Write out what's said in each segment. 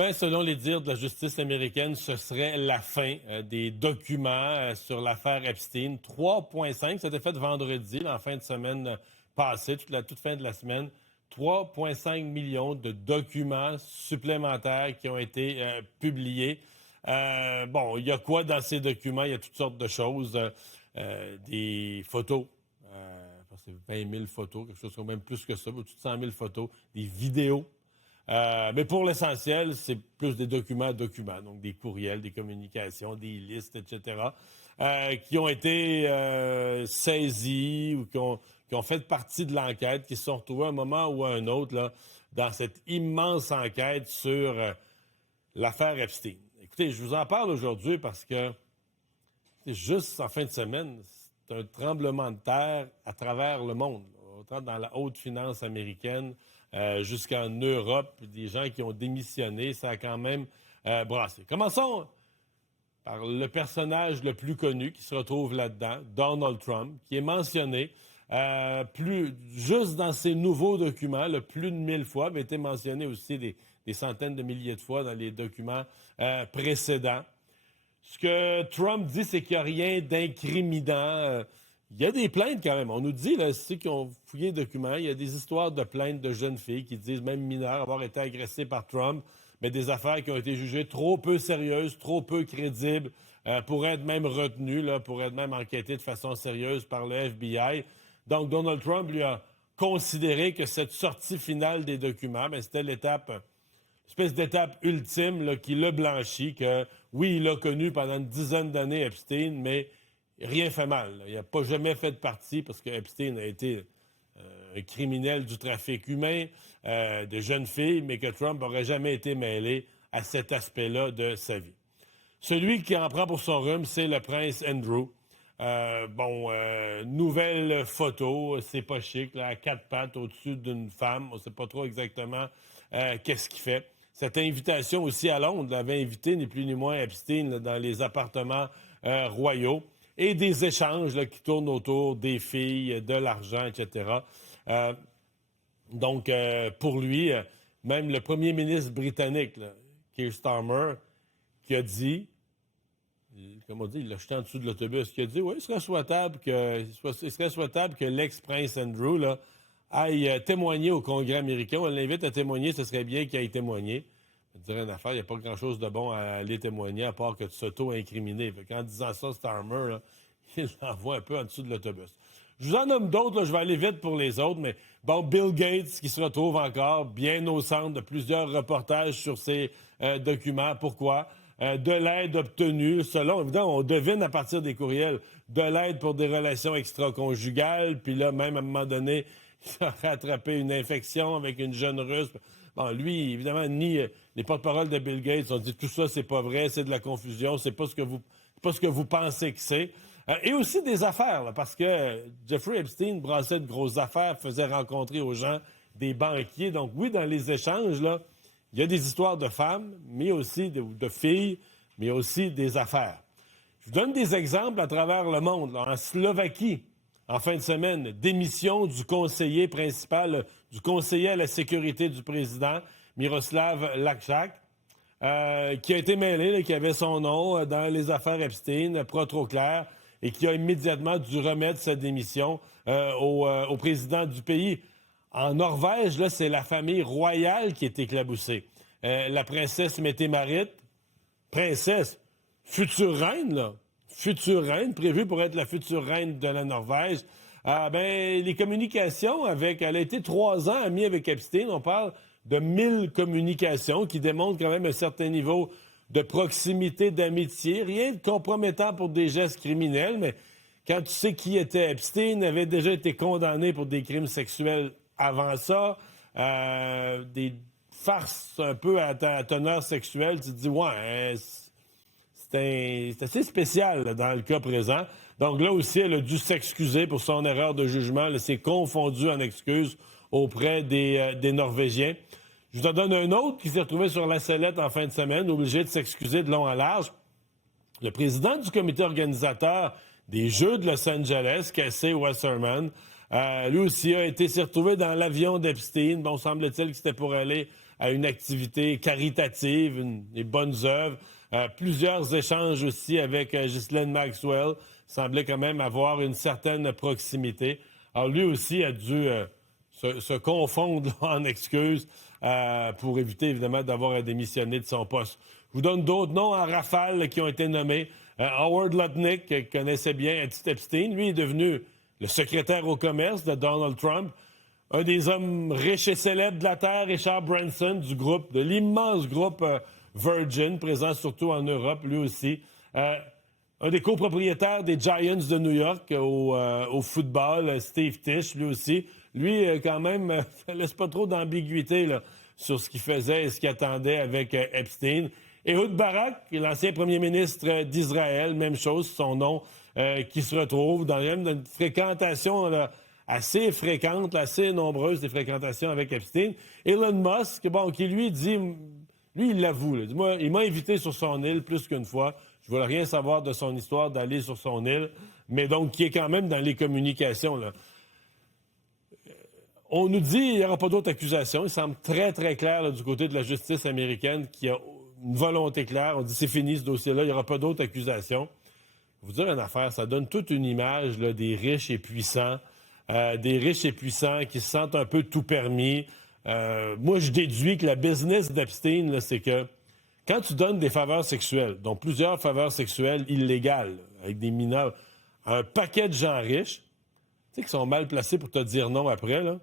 Ben, selon les dires de la justice américaine, ce serait la fin des documents sur l'affaire Epstein. 3,5, ça a été fait vendredi, là, en fin de semaine passée, toute fin de la semaine. 3,5 millions de documents supplémentaires qui ont été publiés. Bon, il y a quoi dans ces documents? Il y a toutes sortes de choses. Des photos. C'est 20 000 photos, quelque chose comme même plus que ça, plus de 100 000 photos. Des vidéos. Mais pour l'essentiel, c'est plus des documents, donc des courriels, des communications, des listes, etc., qui ont été saisis ou qui ont fait partie de l'enquête, qui se sont retrouvés à un moment ou à un autre là, dans cette immense enquête sur l'affaire Epstein. Écoutez, je vous en parle aujourd'hui parce que juste en fin de semaine, c'est un tremblement de terre à travers le monde, autant dans la haute finance américaine, jusqu'en Europe, des gens qui ont démissionné, ça a quand même brassé. Commençons par le personnage le plus connu qui se retrouve là-dedans, Donald Trump, qui est mentionné juste dans ces nouveaux documents, plus de 1000 fois, mais été mentionné aussi des centaines de milliers de fois dans les documents précédents. Ce que Trump dit, c'est qu'il n'y a rien d'incriminant. Il y a des plaintes quand même. On nous dit, là, ceux qui ont fouillé les documents, il y a des histoires de plaintes de jeunes filles qui disent, même mineures, avoir été agressées par Trump, mais des affaires qui ont été jugées trop peu sérieuses, trop peu crédibles, pour être même retenues, là, pour être même enquêtées de façon sérieuse par le FBI. Donc, Donald Trump lui a considéré que cette sortie finale des documents, bien, c'était espèce d'étape ultime là, qui l'a blanchi, que oui, il a connu pendant une dizaine d'années Epstein, mais rien fait mal. Là. Il n'a pas jamais fait de partie parce que Epstein a été un criminel du trafic humain de jeunes filles, mais que Trump n'aurait jamais été mêlé à cet aspect-là de sa vie. Celui qui en prend pour son rhume, c'est le prince Andrew. Nouvelle photo, c'est pas chic, là, à quatre pattes au-dessus d'une femme. On ne sait pas trop exactement qu'est-ce qu'il fait. Cette invitation aussi à Londres l'avait invité ni plus ni moins Epstein là, dans les appartements royaux et des échanges là, qui tournent autour des filles, de l'argent, etc. Pour lui, même le premier ministre britannique, là, Keir Starmer, qui a dit, comme on dit, il l'a jeté en dessous de l'autobus, qui a dit, oui, il serait souhaitable que l'ex-prince Andrew là, aille témoigner au Congrès américain. On l'invite à témoigner, ce serait bien qu'il aille témoigner. Je dirais une affaire, il n'y a pas grand-chose de bon à aller témoigner à part que de s'auto-incriminer. En disant ça, Starmer, là, il l'envoie un peu en dessous de l'autobus. Je vous en nomme d'autres, là, je vais aller vite pour les autres, mais bon, Bill Gates qui se retrouve encore bien au centre de plusieurs reportages sur ces documents. Pourquoi? De l'aide obtenue, selon, évidemment, on devine à partir des courriels, de l'aide pour des relations extra-conjugales, puis là, même à un moment donné, il a rattrapé une infection avec une jeune Russe. Bon, lui, évidemment, ni les porte-paroles de Bill Gates ont dit tout ça, c'est pas vrai, c'est de la confusion, c'est pas ce que vous pensez que c'est. Et aussi des affaires, là, parce que Jeffrey Epstein brassait de grosses affaires, faisait rencontrer aux gens des banquiers. Donc oui, dans les échanges, là, il y a des histoires de femmes, mais aussi de filles, mais aussi des affaires. Je vous donne des exemples à travers le monde. Là. En Slovaquie, en fin de semaine, démission du conseiller principal, du conseiller à la sécurité du président, Miroslav Lajčák, qui a été mêlé, là, qui avait son nom dans les affaires Epstein, pas trop clair, et qui a immédiatement dû remettre sa démission au président du pays. En Norvège, là, c'est la famille royale qui est éclaboussée. La princesse Mette-Marit, princesse, future reine, là, future reine, prévue pour être la future reine de la Norvège. Les communications elle a été 3 ans amie avec Epstein. On parle de 1000 communications qui démontrent quand même un certain niveau de proximité, d'amitié. Rien de compromettant pour des gestes criminels, mais quand tu sais qui était Epstein, avait déjà été condamné pour des crimes sexuels avant ça, des farces un peu à teneur sexuelle, tu te dis, ouais, c'est assez spécial là, dans le cas présent. Donc là aussi, elle a dû s'excuser pour son erreur de jugement. Elle s'est confondue en excuses auprès des Norvégiens. Je vous en donne un autre qui s'est retrouvé sur la sellette en fin de semaine, obligé de s'excuser de long en large. Le président du comité organisateur des Jeux de Los Angeles, Casey Wasserman, lui aussi s'est retrouvé dans l'avion d'Epstein. Bon, semble-t-il que c'était pour aller à une activité caritative, des bonnes œuvres. Plusieurs échanges aussi avec Ghislaine Maxwell. Semblait quand même avoir une certaine proximité. Alors, lui aussi a dû se confondre là, en excuses pour éviter, évidemment, d'avoir à démissionner de son poste. Je vous donne d'autres noms en rafale là, qui ont été nommés. Howard Lutnick, qui connaissait bien Edith Epstein, lui est devenu le secrétaire au commerce de Donald Trump. Un des hommes riches et célèbres de la Terre, Richard Branson, du groupe, de l'immense groupe Virgin, présent surtout en Europe, lui aussi. Un des copropriétaires des Giants de New York au football, Steve Tisch, lui aussi. Lui, quand même, ne laisse pas trop d'ambiguïté là, sur ce qu'il faisait et ce qu'il attendait avec Epstein. Ehud Barak, l'ancien premier ministre d'Israël, même chose, son nom, qui se retrouve dans une fréquentation là, assez fréquente, assez nombreuse des fréquentations avec Epstein. Elon Musk, bon, qui lui dit, lui, il l'avoue, là, dis-moi, il m'a invité sur son île plus qu'une fois. Je ne voulais rien savoir de son histoire d'aller sur son île, mais donc qui est quand même dans les communications. Là. On nous dit qu'il n'y aura pas d'autres accusations. Il semble très, très clair là, du côté de la justice américaine qu'il y a une volonté claire. On dit c'est fini ce dossier-là, il n'y aura pas d'autres accusations. Je vais vous dire une affaire, ça donne toute une image là, des riches et puissants, qui se sentent un peu tout permis. Moi, je déduis que la business d'Epstein, là, c'est que quand tu donnes des faveurs sexuelles, dont plusieurs faveurs sexuelles illégales, avec des mineurs, à un paquet de gens riches, tu sais, qui sont mal placés pour te dire non après, là.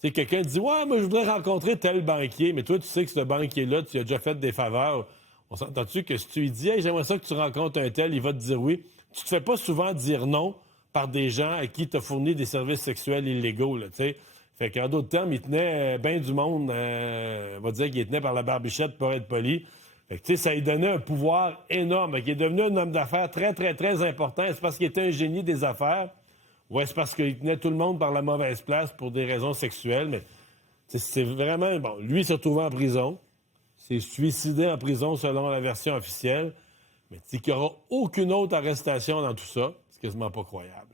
Tu sais, quelqu'un te dit « Ouais, moi, je voudrais rencontrer tel banquier », mais toi, tu sais que ce banquier-là, tu lui as déjà fait des faveurs. On s'entend-tu que si tu lui dis « Hey, j'aimerais ça que tu rencontres un tel », il va te dire oui. Tu te fais pas souvent dire non par des gens à qui tu as fourni des services sexuels illégaux, là, tu sais. Fait qu'en d'autres termes, il tenait bien du monde, on va dire qu'il tenait par la barbichette pour être poli. Fait que, tu sais, ça lui donnait un pouvoir énorme. Il est devenu un homme d'affaires très, très, très important. Est-ce parce qu'il était un génie des affaires? Ou est-ce parce qu'il tenait tout le monde par la mauvaise place pour des raisons sexuelles? Mais c'est vraiment... Bon, lui, il s'est retrouvé en prison. S'est suicidé en prison selon la version officielle. Mais tu sais qu'il n'y aura aucune autre arrestation dans tout ça. C'est quasiment pas croyable.